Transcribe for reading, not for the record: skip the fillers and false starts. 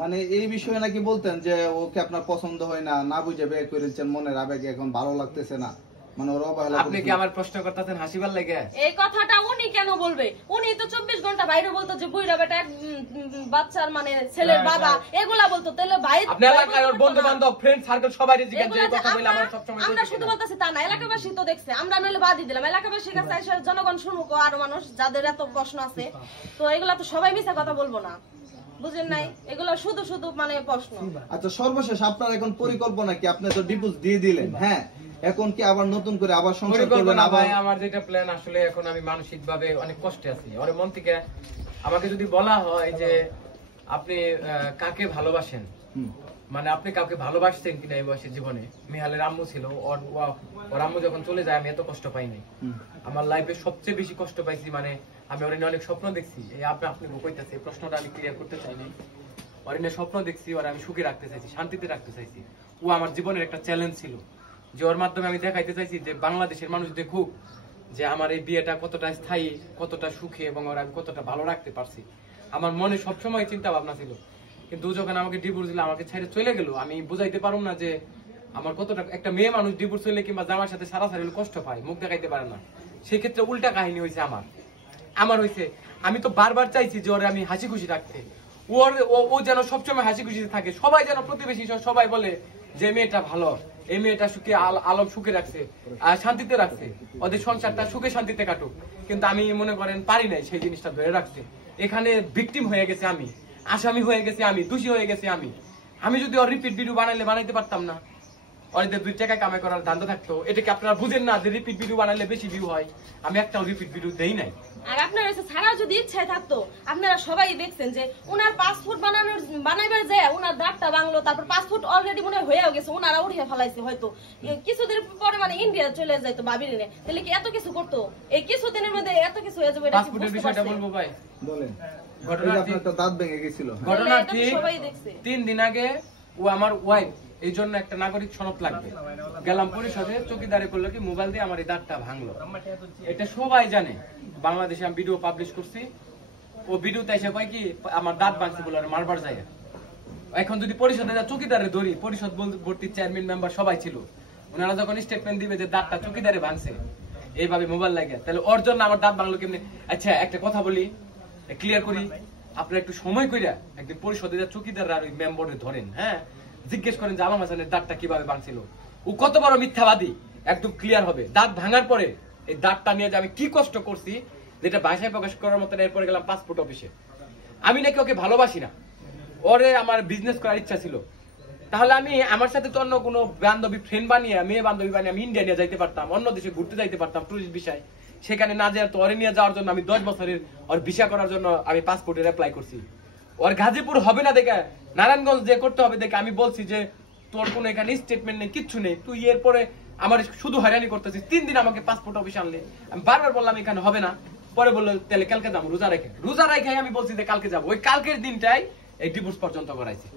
মানে এই বিষয়ে নাকি বলতেন যে ওকে আপনার পছন্দ হয় না, না বুঝে বিয়ে করেছেন, মনের আবেগে এখন ভালো লাগতেছে না, মানে ওরা অবহেলা। আপনি কি আমার প্রশ্ন করতেছেন হাসিবার লাগে? এই কথাটা উনি কেন বলবে? উনি তো 24 ঘন্টা বাইরে বলতো যে বুইড়া বেটা বাচ্চার মানে ছেলের বাবা এগুলা বলতো। তাহলে ভাই আপনি এলাকার বন্ধু বান্ধব ফ্রেন্ড সার্কেল সবাই জিজ্ঞাসা এই কথা বলে আমরা সব সময় আমরা শুধু বলতাছি তা না, এলাকাবাসী তো দেখছে, আমরা নইলে বাদই দিলাম। এলাকাবাসীর কাছে এসে জনগণ শুনুক, আরো মানুষ যাদের এত প্রশ্ন আছে, তো এগুলা তো সবাই মিছা কথা বলবো না, বুঝেন নাই? এগুলো শুধু শুধু মানে প্রশ্ন। আচ্ছা সর্বশেষ আপনার এখন পরিকল্পনা কি? আপনি তো ডিভোর্স দিয়ে দিলেন, হ্যাঁ, এখন কি আবার নতুন করে আবার সংসার করবেন? ভাই আমার যেটা প্ল্যান, আসলে এখন আমি মানসিক ভাবে অনেক কষ্টে আছি। ওর মন থেকে আমাকে যদি বলা হয় যে আপনি কাকে ভালোবাসেন, মানে আপনি কাউকে ভালোবাসছেন কিনা এই বয়সের জীবনে। মিহালের আম্মু ছিল, ওর আম্মু যখন চলে যায় আমি এত কষ্ট পাইনি। আমার লাইফে সবচেয়ে বেশি কষ্ট পাইছি, মানে আমি ওর অনেক স্বপ্ন দেখছি। এই আপনি কইতাছে এই প্রশ্নটা আমি ক্লিয়ার করতে চাই নাই। ওর স্বপ্ন দেখছি, ওর আমি সুখে রাখতে চাইছি, শান্তিতে রাখতে চাইছি। ও আমার জীবনের একটা চ্যালেঞ্জ ছিল, যে ওর মাধ্যমে আমি দেখাইতে চাইছি যে বাংলাদেশের মানুষ দেখুক যে আমার এই বিয়েটা কতটা স্থায়ী, কতটা সুখী, এবং ওর আমি কতটা ভালো রাখতে পারছি। আমার মনে সবসময় চিন্তা ভাবনা ছিল, কিন্তু যখন আমাকে ডিভোর্স দিল, আমাকে ছেড়ে চলে গেল, আমি বুঝাইতে পারুম না যে আমার কতটা। একটা মেয়ে মানুষ ডিভোর্স হইলে কিংবা জামার সাথে সারাসারি কষ্ট পায়, মুখ দেখাইতে পারে না। সেই ক্ষেত্রে উল্টা কাহিনী হয়েছে আমার হয়েছে। আমি তো বারবার চাইছি যে ওরে আমি হাসি খুশি রাখতে, ও যেন সবসময় হাসি খুশি থাকে। সবাই যেন, প্রতিবেশী সবাই বলে যে মেয়েটা ভালো, এই মেয়েটা সুখে আলম সুখে রাখছে, শান্তিতে রাখছে, ওদের সংসারটা সুখে শান্তিতে কাটুক। কিন্তু আমি মনে করেন পারি নাই সেই জিনিসটা ধরে রাখতে। এখানে ভিকটিম হয়ে গেছে আমি, আসামি হয়ে গেছে আমি, দোষী হয়ে গেছে আমি যদি ওর রিপিট ভিডিও বানাইতে পারতাম না, ওদের 2 টাকা কামাই করার ধান্দা থাকতো। এটা কি আপনারা বুঝেন না যে রিপিট ভিডিও বানাইলে বেশি ভিউ হয়? আমি একটাও রিপিট ভিডিও দেই নাই। আর আপনার ছাড়া যদি ইচ্ছায় থাকতো, আপনারা সবাই দেখছেন যে উনার পাসপোর্ট বানাইবার যায় উনার দাগটা বাংলো, তারপর পাসপোর্ট অলরেডি মনে হয়েও গেছে, উনারা উঠিয়ে ফেলাইছে হয়তো কিছুদিন পরে, মানে ইন্ডিয়া চলে যাইতো বাবির এনে। তাহলে কি এত কিছু করতো? এই কিছুদিনের মধ্যে এত কিছু হয়ে যাবে? পাসপোর্টের বিষয়টা বলবো ভাই, বলেন। ঘটনা দাঁত ভেঙে গেছিল, ঘটনা ঠিক 3 দিন আগে ও আমার ওয়াইফ, এই জন্য একটা নাগরিক সনদ লাগবে, গেলাম পরিষদে, চৌকিদারি করলো কি মোবাইল দিয়ে আমার এই দাঁতটা ভাঙলো। এটা সবাই জানে, বাংলাদেশে আমি ভিডিও পাবলিশ করছি। ও ভিডিওতে এসে কয় কি আমার দাঁত ভাঙছে বলে আর মারবার যায়। এখন যদি পরিষদে চৌকিদারে ধরি, পরিষদ ভর্তি চেয়ারম্যান মেম্বার সবাই ছিল, ওনারা যখন স্টেটমেন্ট দিবে যে দাঁতটা চৌকিদারে ভাঙছে এইভাবে মোবাইল লাগে, তাহলে ওর জন্য আমার দাঁত ভাঙলো কেমনি? আচ্ছা একটা কথা বলি, ক্লিয়ার করি, আপনারা একটু সময় কইরা একদিন পরিষদে চৌকিদার আর ওই মেম্বারে ধরেন, হ্যাঁ, জিজ্ঞেস করেন যে আলম হাসানের দাঁতটা কিভাবে ভাঙছিল, ও কত বড় মিথ্যাবাদী, একদম ক্লিয়ার হবে। দাঁত ভাঙার পরে এই দাঁতটা নিয়ে যে আমি কি কষ্ট করছি, যেটা ভাষায় প্রকাশ করার মতো। এরপরে গেলাম পাসপোর্ট অফিসে। আমি নাকি ওকে ভালোবাসি না, ওরে আমার বিজনেস করার ইচ্ছা ছিল। তাহলে আমি আমার সাথে তো অন্য কোনো বান্ধবী ফ্রেন্ড বানিয়ে, মেয়ে বান্ধবী বানিয়ে আমি ইন্ডিয়া নিয়ে যাইতে পারতাম, অন্য দেশে ঘুরতে যাইতে পারতাম টুরিস্ট ভিসায়। সেখানে না যায় তো ওরে নিয়ে যাওয়ার জন্য আমি 10 বছরের ওর ভিসা করার জন্য আমি পাসপোর্টের অ্যাপ্লাই করছি। ওর গাজীপুর হবে না দেখে, নারায়ণগঞ্জ যে করতে হবে দেখে আমি বলছি যে তোর কোনো এখানে স্টেটমেন্ট নেই, কিচ্ছু নেই, তুই এরপরে আমার শুধু হয়রানি করতেছিস। 3 দিন আমাকে পাসপোর্ট অফিসে আনলে, আমি বারবার বললাম এখানে হবে না। পরে বললো তাহলে কালকে যাবো, রোজা রেখে আমি বলছি যে কালকে যাবো। ওই কালকের দিনটাই এই ডিভোর্স পর্যন্ত করাইছে।